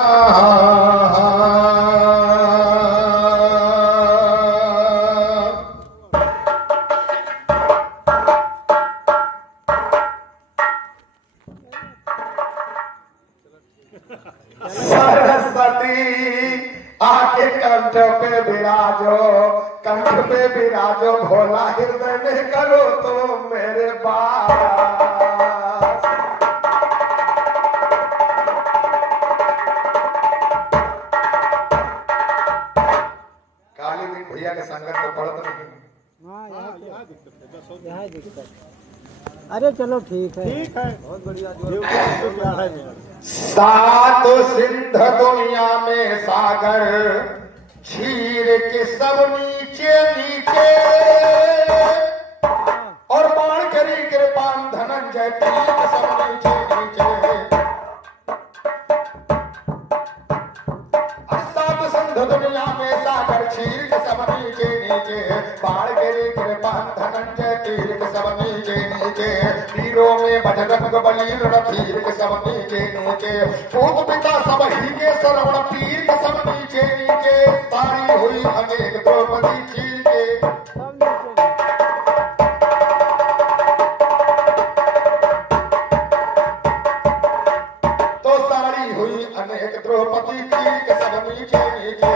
सरस्वती आके कंठ पे विराजो, कंठ पे विराजो, भोला हृदय में करो तो मेरे बास। काली दिन भैया के संगत तो पढ़त नहीं। यहाँ दिक्कत। अरे चलो ठीक है, बहुत बढ़िया। सात सिंध दुनिया में सागर, क्षीर के सब नीचे नीचे, और बाण करी कृपान धनंजय तीर के सब नीचे नीचे। सात सिंध दुनिया में सागर, क्षीर के सब नीचे नीचे, बाण करी कृपान धनंजय तीर के सब नीचे नीचे। तीरों में बजरंग बली रणधीर के सब नीचे नीचे, पूत पिता सब ही के सरवण पीर के सब नीचे नीचे। तारी हुई अनेक द्रौपदी चीर के, तो सारी हुई अनेक द्रौपदी चीर के सब नीचे नीचे।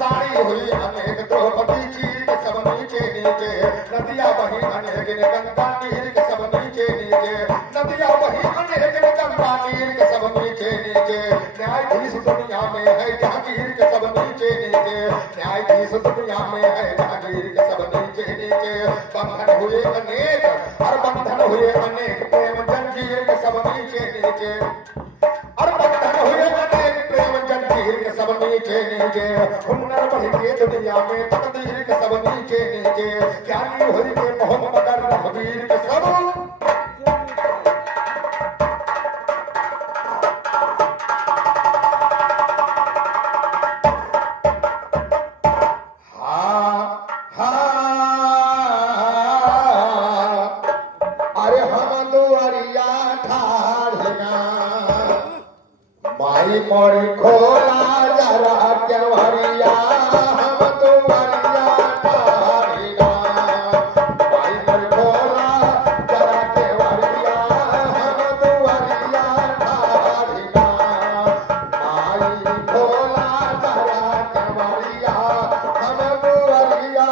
सारी हुई अनेक द्रौपदी चीर के सब नीचे नीचे। नदिया बही अनेक गंगा नीर के सब नीचे नीचे, नदिया बही अनेक गंगा नीर के सब नीचे नीचे। न्यायाधीश दुनिया में है जहांगीर के सब नीचे नीचे, न्यायाधीश दुनिया में है जहांगीर के सब नीचे नीचे। बंधन हुए अनेक, और बंधन हुए अनेक, प्रेम जंजीर के सब नीचे नीचे, और बंधन हुए अनेक, प्रेम जंजीर के सब नीचे नीचे। हुनर बढ़ के दुनिया में तकदीर के सब नीचे नीचे। ज्ञानी हुई के मोहन मगर रघुवीर के सब। अरे हम दुआरिया ठाढ़ना, माई मोरी खोला जरा केवरिया। हम दुआरिया ठाढ़ना, माई मोरी खोला जरा केवरिया। हम दुआरिया ठाढ़ना, माई खोला जरा केवरिया। हम दुआरिया।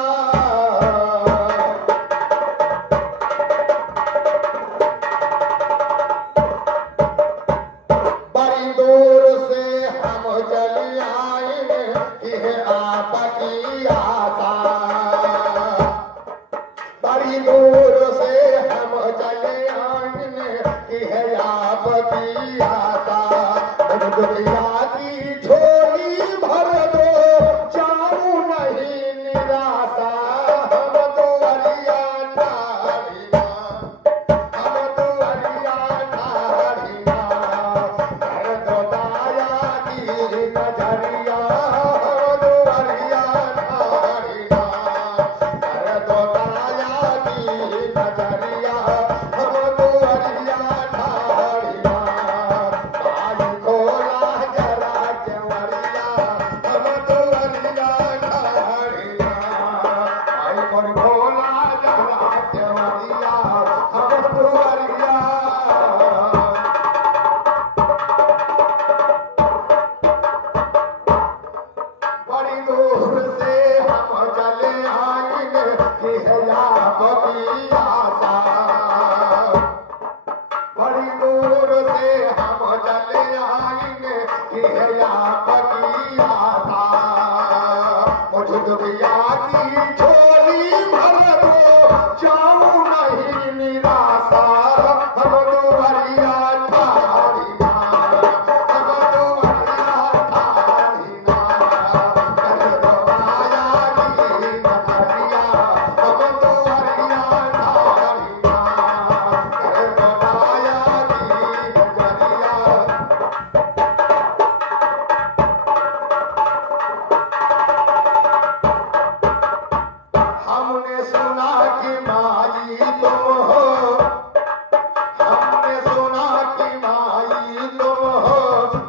बड़ी दूर से हम चली आए, यह आपकी आशा। बड़ी दूर से हम चले आए, यह आपकी आशा। दुनिया की झोली भर दो, जाऊं नहीं निराशा। हम दुआरिया ठाढ़ना, हम दुआरिया ठाढ़ना, कर दो दाया की नजरिया। हम दुआरिया ठाढ़ना, कर दो दाया की नजरिया। हम दुआरिया ठाढ़ना, माई खोला जरा केवरिया।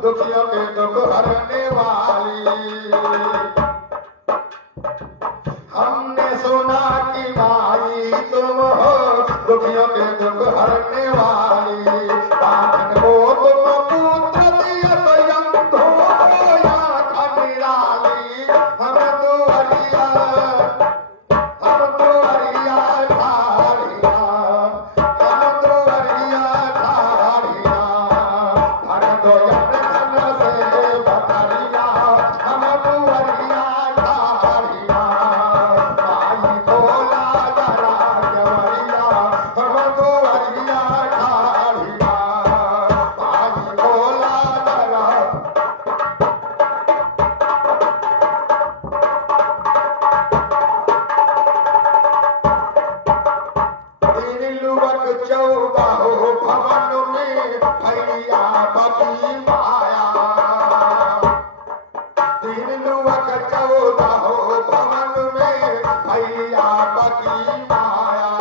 दुखियों के दुख हरने वाली। हमने सुना कि माई तुम हो दुखियों के दुख हरने वाली। पाठन को तुम पुत्र दिया स्वयं धो या खनिराली। हम दुआरिया ढालिया, हम दुआरिया ढालिया। भर दो यत्न से बतरिया, हम दुआरिया ढालिया। माई भोला जरा जवरिया, हम दुआरिया ढालिया। माई भोला जरा तीन युवक चौबाहो भवन में भैया बकी माया। तीन युवक चौबाहो भवन में भैया बकी माया।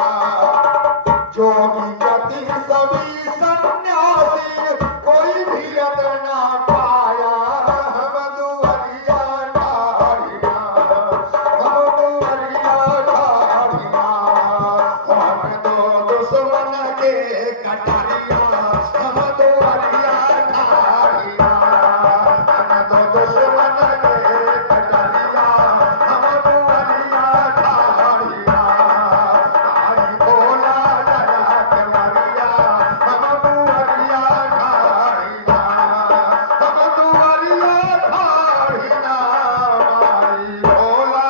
जोगी जति सभी सन्यासी कोई भी रत ना पाया। हम दुआरिया ढालिया, हम दुआरिया ढालिया। हम दो दुश्मन के कटारिया, हम दुआरिया ढालिया। हम दो दुश्मन के कटारिया, हम दुआरिया ढालिया। आई भोला जरा के मरिया, हम दुआरिया ढालिया। हम दुआरिया ढालिया। आई भोला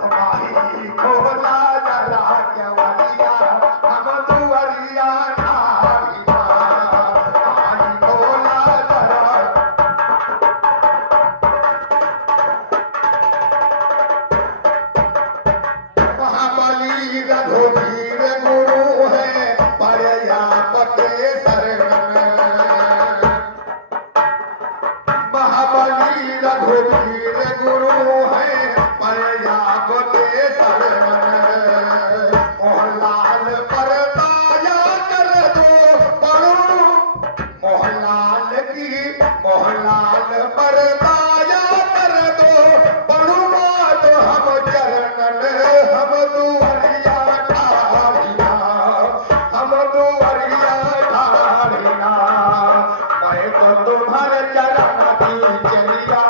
हमारी भोला जरा के मरिया, हम दुआरिया ढालिया। आई भोला जरा महाबली रघुवीर गुरु है प्रयापते शरण। महाबली रघुवीर गुरु है प्रयापते शरण। मोहनलाल पर दया कर दो बड़ू, मोहनलाल पर दया कर दो बड़ू मात हम चरणन। हम दुआरिया ढालिया, हम दुआरिया ढालिया। मैं तो तुम्हारे चरण की चलिया,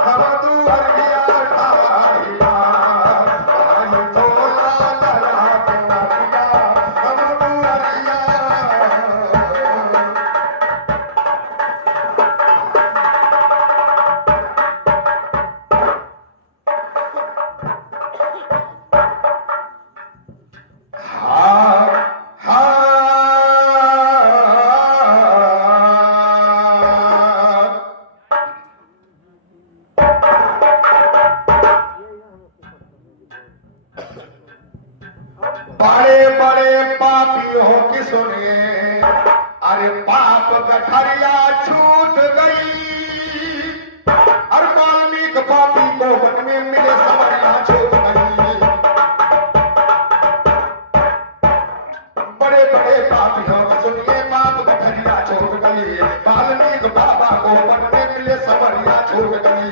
हम दुआरिया ढालिया। आई भोला जरा के मरिया, हम दुआरिया। बड़े बड़े पापियों की सुनिए, अरे पाप गठरिया छूट गई। और वाल्मीकि पापी को वन में मिले सवरिया छूट गई। बड़े बड़े पापियों की सुनिए, पाप गठरिया छूट गई। वाल्मीकि बाबा को वन में मिले सवरिया छूट गई।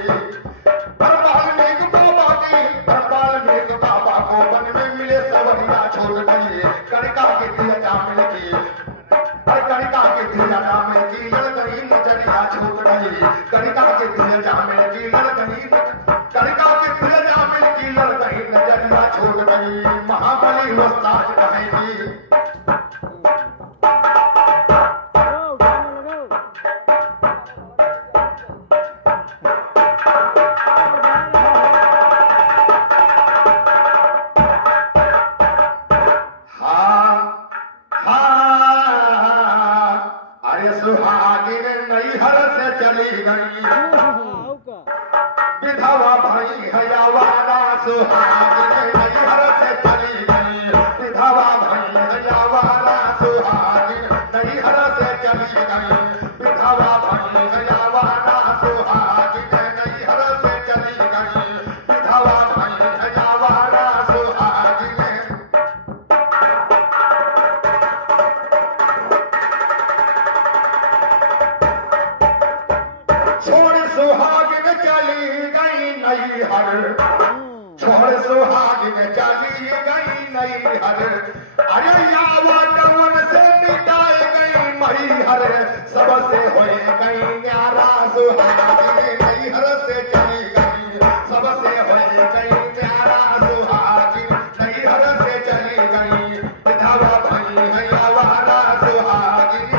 वाल्मीकि बाबा को वन में मिले सवरिया छूट गई। कणिका की दिया जामिल की, और कणिका की दिया जामिल की लड़ गई नजरिया छूट गई। कणिका की दिया जामिल की लड़ गई, कणिका की दिया जामिल की लड़ गई नजरिया छूट गई। महाबली उस्ताद कहेगी सुहागिन नैहर से चली गई। विधवा भाई हयावाना सुहागिन नैहर से चली गई। विधवा भाई हयावाना सुहागिन नैहर से चली गई। विधवा भाई हयावाना सुहागिन नैहर से चली गई। विधवा भाई हयावाना सुहागिन नई हर छोड़ सुहागिन चली गई नई हर अरे यावा कवन से मिटाए गई मई हर सबसे होए गई न्यारा सुहागिन नई हर से चली गई सबसे होए गई न्यारा सुहागिन नई हर से चली गई विधवा भई है आवारा सुहागिन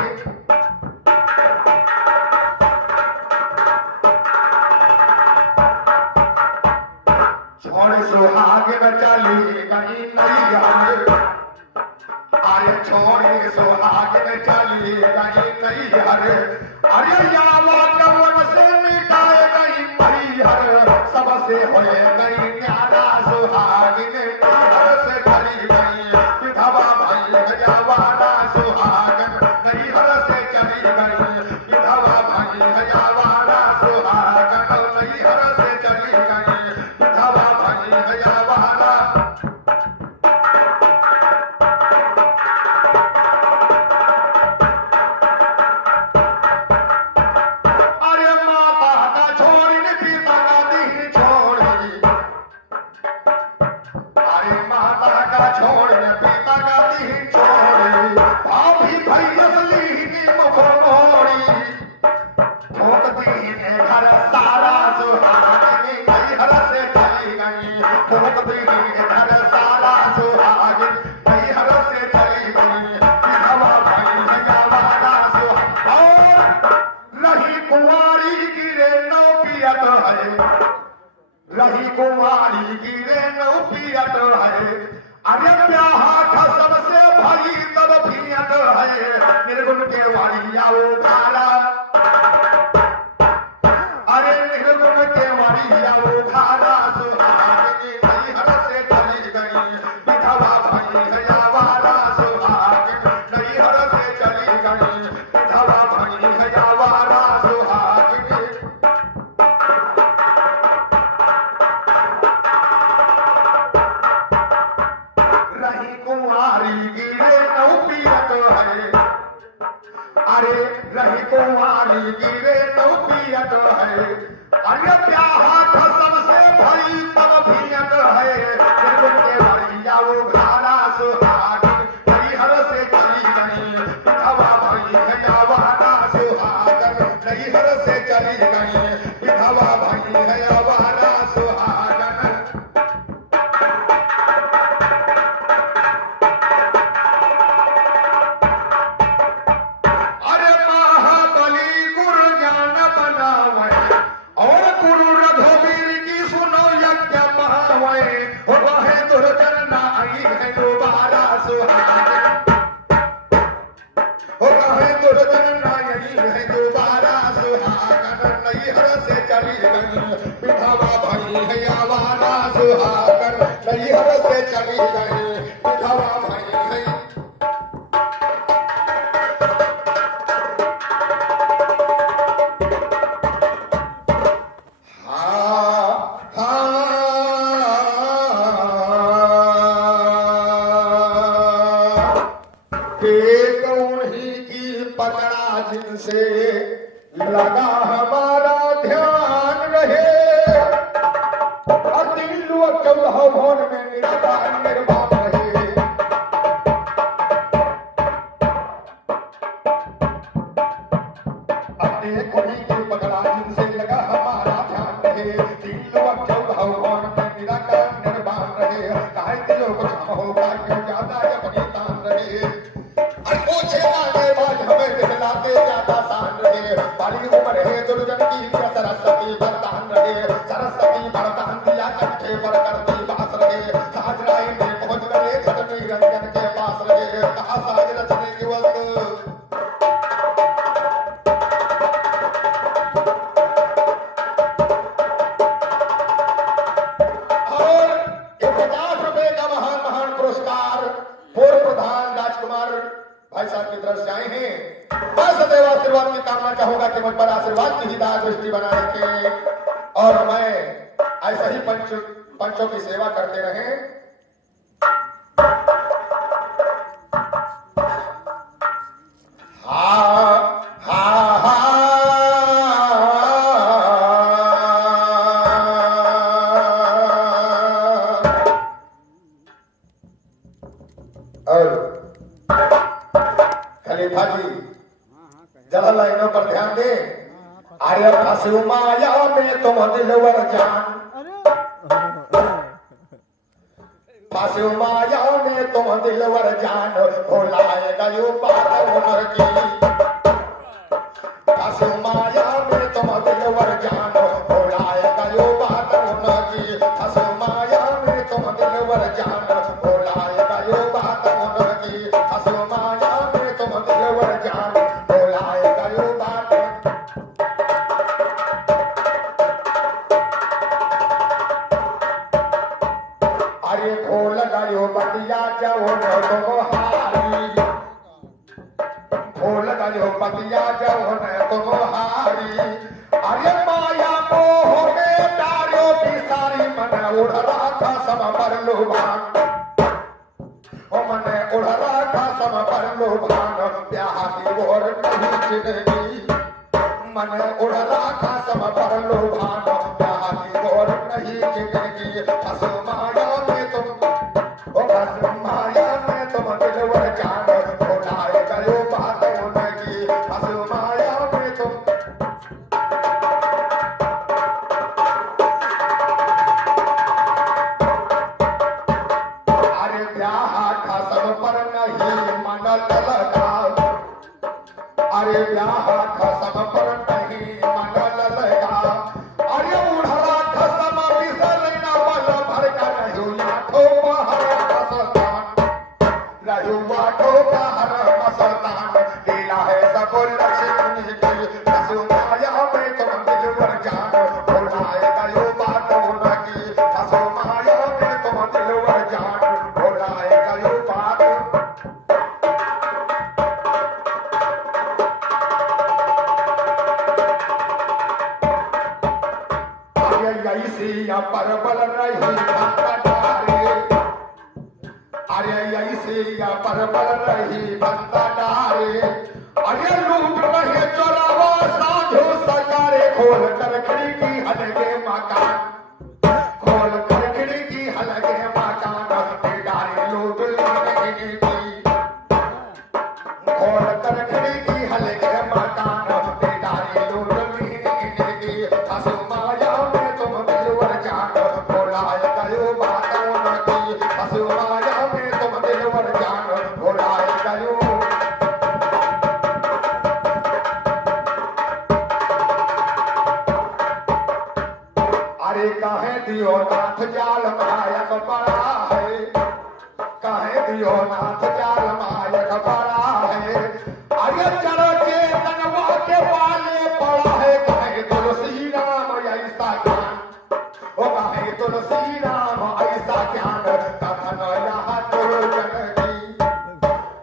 छोड़ सुहागिन चली गई नई हर अरे छोड़ सुहागिन चली गई नई हर अरे यावा कवन से मिटाए गई मई हर सबसे होए गई न्यारा सुहागिन नई हर से चली गई विधवा भई गयावारा सुहागिन नई हर से चली गई विधवा भई गयावारा सुहागिन नई हर से चली गई विधवा भई गयावारा अरे माता का छोड़ी पिता का दीन छोड़ी अरे माता का छोड़ी पिता का दीन छोड़ी भाभी भाई असली मुख मोड़ी ठोक दीन घर सारा सुहागिन नई हर से चली गई ठोक दीन घर सारा सुहागिन नई हर से चली गई विधवा भई गयावारा सुहागिन रही कुंवारी गिरे नौ पियत है रही कुंवारी गिरे नौ पियत है अरे ब्याह सबसे भली तब पियत है निर्गुण के वाली आओ खारा अरे निर्गुण के वाली आओ खारा सुहागिन नई हर से चली गई विधवा भई गयावारा सुहागिन नई हर से चली गई विधवा भई गयावारा सुहागिन रही कुंवारी गिरे नौ पियत है अरे रही कुंवारी गिरे नौ पियत है अरे ब्याह सबसे भई तब पियत है निर्गुण के वाली आओ घारा सुहागिन नई हर से चली गई विधवा भई गयावारा सुहागिन नई हर से चली गई विधवा भई गयावारा सुहागिन अरे महाबली गुरु ज्ञान बनावे और गुरु रघुवीर की सुनो यज्ञ महावे हो वहे दुर्जन आई है दोबारा सुहागिन हो वहे दुर्जन आई है दोबारा सुहागिन नई हर से चली गई विधवा भई है आवारा सुहागिन नई हर से चली गई विधवा भई है पकड़ा जिनसे लगा हमारा ध्यान रहे अतिल चौदह भवन में निराकार निर्वाण रहे अपने कोई की पकड़ा जिनसे लगा हमारा ध्यान रहे तीन चौदह भवन में निराकार निर्वाण रहे काहे दिलो को होगा क्यों ज्यादा अपनी तान रहे पूछे आगे बाज हमें दिखलाते ज्यादा शान रहे बाली उम्र है दुर्जन की क्या सरस्वती बरतान रहे सरस्वती बरतान दिया कंठे पर करती बास रहे साज राय में पहुंच गए छटनी रंजन के पास रहे कहा साज रचने की वस्तु और 50 रुपए का महान महान पुरस्कार पूर्व प्रधान राजकुमार भाई साहब की तरफ से आए हैं। मैं सदैव आशीर्वाद की कामना चाहूंगा कि मुझ पर आशीर्वाद की हिदायत दृष्टि बना रखे और मैं ऐसा ही पंचों की सेवा करते रहे। लाइनों पर ध्यान दे। अरे फंसू माया में तुम दिलवर जान, फंसू माया में तुम दिलवर जान, भुलाएगा यो बात उनकी। फंसू माया में तुम दिलवर जान, भुलाएगा यो बात उनकी। फंसू माया में तुम दिलवर जान, भुलाएगा यो बात उनकी। फंसू माया में तुम दिलवर जान, भुलाएगा यो बात। अरे खोल गयो बतिया जाओ न तुम हारी, खोल गयो बतिया जाओ न तुम हारी। अरे माया मोह में डालो बिसारी, मन उड़ रखा सब पर लुभान, ओ मन उड़ रखा सब पर लुभान। प्याह की ओर नहीं चिनेगी, मन उड़ रखा सब पर लुभान, प्याह की ओर नहीं चिनेगी। फंसू माया में तुम, ओ फंसू माया में तुम दिलवर जान, भुलाए गयो बात उनकी। फंसू माया में तुम, अरे ब्याह का सब पर नहीं मन लगा, अरे ब्याह का सब पर नहीं मन लगा। अरे उड़ला खसम बिसल न बल भर का रहू लाखो पहर मस्तान, रहू लाखो पहर मस्तान। लीला है सब लक्ष्मी की, फंसू माया में तुम दिलवर जान, भुलाए गयो बात उनकी। फंसू माया में तुम दिलवर जान, भुलाए गयो बात। ऐसिया परबल रही बंदारे, अरे ऐसिया परबल रही बंदारे। अरे लूट रहे चोरावा साधु सकारे, खोल कर खिड़की हलगे मकान, खोल कर खिड़की हलगे मकान। डारे लूट लेने की, खोल कर खिड़की हलगे मकान, डारे लूट लेने की। फंसू माया में तुम दिलवर जान, भुलाए गयो बात उनकी। फंसू माया में तुम दिलवर जान, भुलाए गयो। अरे काहे दियो नाथ जाल मायक बड़ा है, काहे दियो नाथ जाल मायक बड़ा है। अरे चलो चेतनवा के पाले पड़ा है, काहे तुलसी राम ऐसा ज्ञान, ओ काहे तुलसी राम ऐसा ज्ञान। कथन यहाँ दुर्जन की,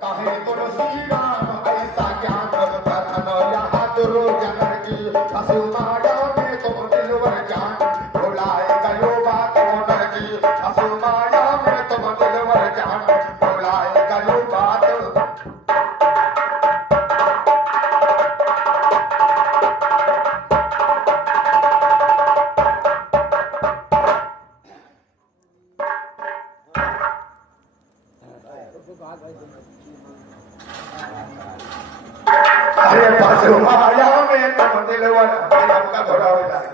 काहे तुलसी राम ऐसा ज्ञान, कथन यहाँ दुर्जन की। फंसू माया में तुम दिलवर जान, भुलाए गयो बात उनकी। फंसू माया में तुम दिलवर जान, भुलाए गयो बात। अरे फंसू माया में तुम दिलवर, का घोड़ा हो जाए।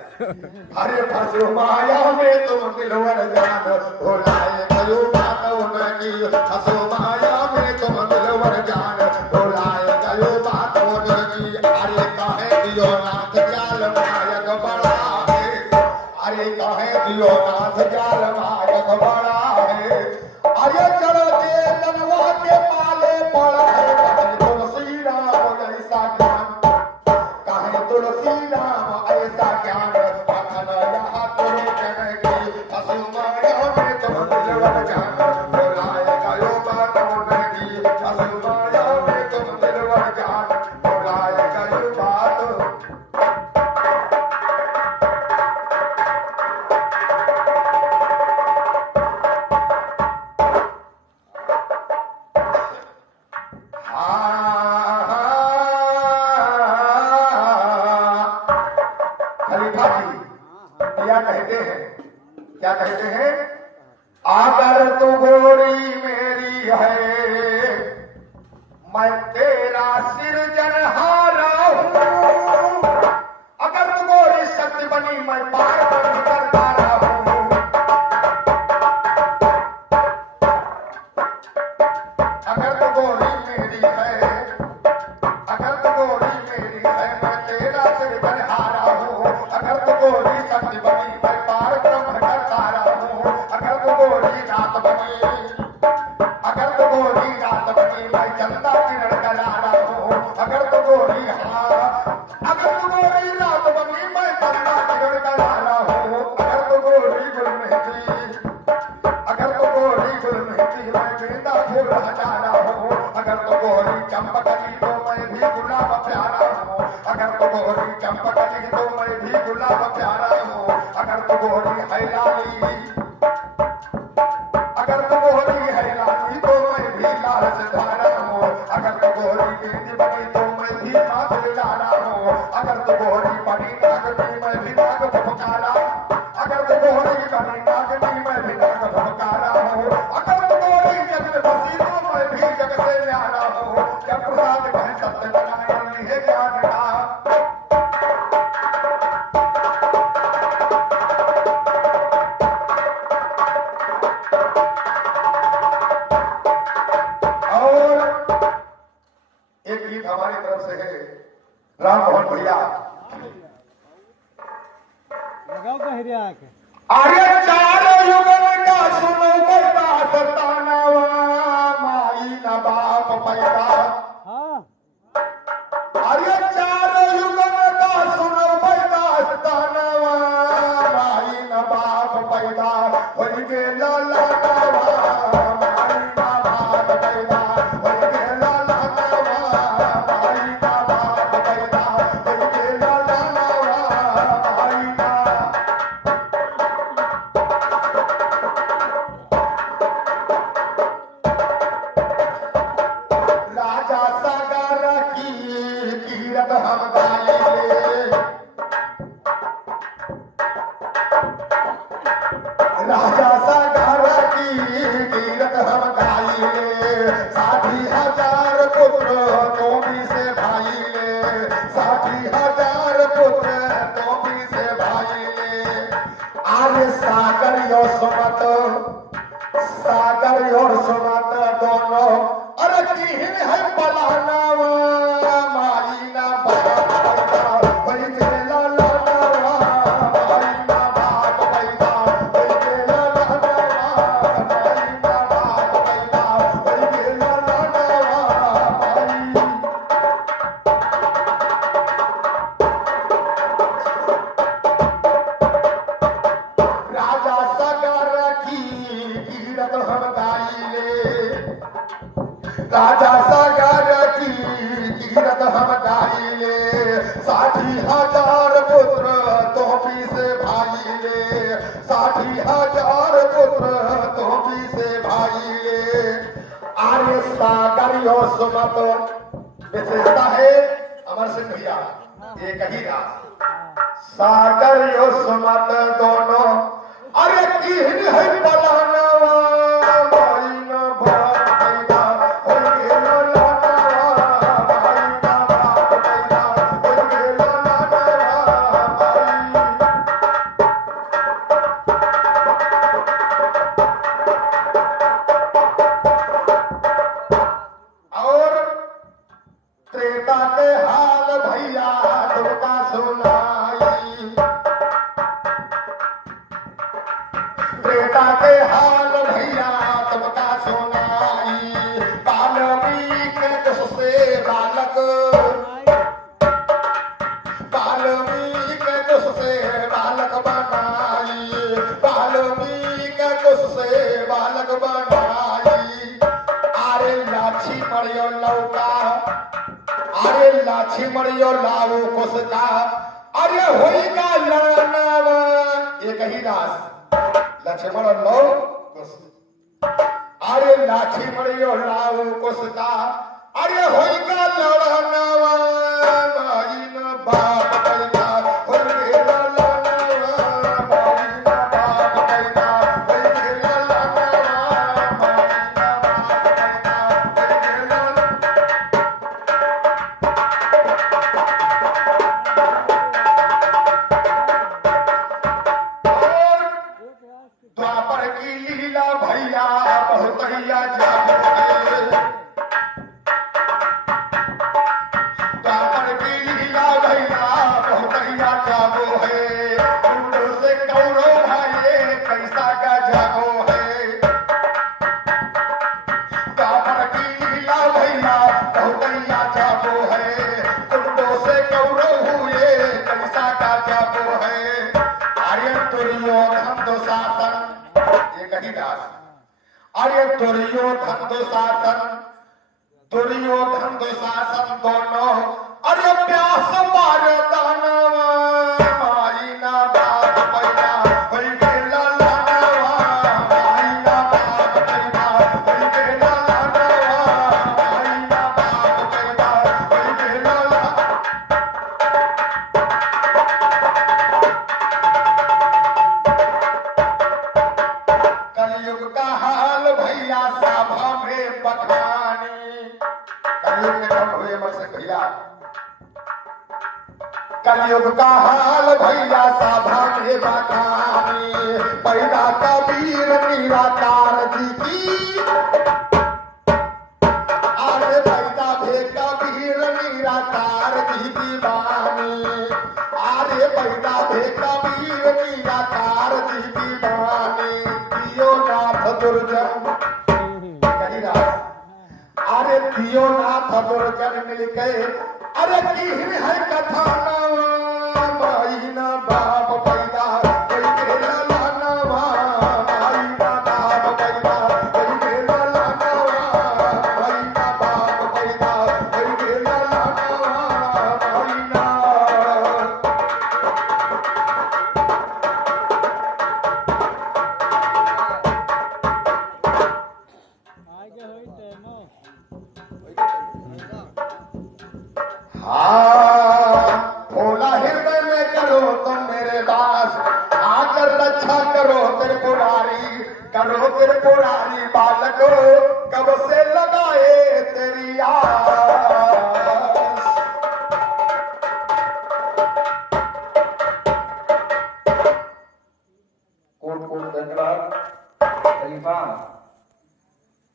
अरे फंसू माया में तुम दिलवर जान, भुलाए गयो बात उनकी। फंसू माया में तुम दिलवर जान, भुलाए गयो बात उनकी। अरे काहे दियो नाथ जाल मायक बड़ा है, अरे काहे दियो नाथ जाल मायक बड़ा है। अरे चलो चेतनवा के पाले पड़ा है, काहे तुलसी राम ऐसा ज्ञान, काहे तुलसी राम ऐसा ज्ञान। कथन यहाँ दुर्जन की, फंसू माया में तुम दिलवर जान, भुलाए गयो बात उनकी। फंसू माया में तुम दिलवर जान, भुलाए गयो बात। खलीफा जी क्या कहते हैं, क्या कहते हैं? अगर तू गोरी मेरी है, मैं तेरा सिरजनहारा हूँ। तू गोरी चंपकली तो मैं भी गुलाब प्यारा हूँ अगर तू गोरी है लाली अगर तू गोरी है लाली तो मैं भी लाल सितारा हूँ अगर तू गोरी गिरती बनी तो मैं भी माथ लाड़ा हूँ अगर तू गोरी बनी नागनी मैं भी नाग फुफकारा अगर तू गोरी बनी नागनी मैं भी नाग फुफकारा हूँ अगर तू गोरी जग में बसी तो मैं भी जग से न्यारा हूँ जब प्रसाद कहे सत्यनारायण लिए ज्ञान का एक गीत हमारी तरफ से है राम मोहन भैया लगाओ कहरिया के अरे चार युगन का सुनो बता सतानावा माई न बाप पैदा हाँ अरे चार युगन का सुनो बता सतानावा माई न बाप पैदा होई गेला लाटावा माई न बाप पैदा होई गेला लाटावा माई न बाप पैदा होई गेला लाटावा माई न राजा सागर की कीरत हम गाएंगे राजा सागर की कीरत हम गाएंगे 60,000 पुत्र तो भी से भाई ले 60,000 पुत्र तो भी से भाई ले आर्य सागर यो सुमत सागर और सुमत दोनों अरे किहिन है पलानावा माई ना बाप पैदा होई गेला लाटावा माई ना बाप पैदा होई गेला लाटावा माई ना बाप पैदा होई गेला लाटावा माई राजा सागर की कीरत हम गाइले राजा सागर की कीरत हम गाइले 60,000 पुत्र तो भी से भाई ले 60,000 पुत्र तो भी से भाई ले आर्य सागर यो सुमत विशेषता है अमर सिंह भैया एक ही रास सागर यो सुमत दोनों अरे किहिन है पलानावा माई न बाप पैदा होई गेला लाटावा माई न बाप पैदा होई गेला लाटावा माई और त्रेता के हाल भैया दुर्गा सुनाई त्रेता के हाल भैया तुमका सुनाई बाल्मीक दुष्ट से बालक बाल्मीक दुष्ट से बालक बनाई बाल्मीक दुष्ट से बालक बनाई आरे लाछी मरियो लौका अरे लाछी मरियो लाऊ कुसका अरे होई का लड़नावा एक ही दास लक्ष्मण लो कुस अरे लाछी मरियो लाऊ कुसका अरे होई का लड़नावा माई न बाप पैदा होई गेला लड़नावा माई न बाप पैदा होई गेला लड़नावा माई न बाप पैदा होई गेला द्वापर की लीला भैया बहुत भैया जागो द्वापर की लीला भैया बहुत भैया जागो है कुंडो से कौरव भाई कैसा का जागो है द्वापर की लीला भैया बहुत भैया जागो है कुंडो से कौरव हुए कैसा का जागो है आर्य दुर्योधन दुशासन एक ही दास आर्य दुर्योधन दुशासन दोनों अरे प्यास मारे दानवा माई ना बाप पैदा होई गेला लानवा माई ना बाप पैदा होई गेला लानवा माई ना बाप पैदा होई गेला कलयुग का हाल भैया सभा में बखानी कलयुग में कब हुए अमर सिंह भैया कलयुग का हाल भैया सभा में बखानी पैदा कबीर निराकार जी की अरे पैदा भे कबीर निराकार जी की बानी अरे पैदा भे कबीर निराकार जी की बानी दियो नाथ दुर्जन कही रात अरे दियो नाथ दुर्जन मिल गए अरे की है कथा माई ना बाप पैदा कोई गेला लानवा माई ना बाप पैदा कोई गेला लानवा माई ना बाप पैदा कोई गेला लानवा माई ना आगे होई तेनो हाँ भोला हृदय में करो तुम मेरे दास आकर रक्षा करो तेरे पुरारी बालको कब से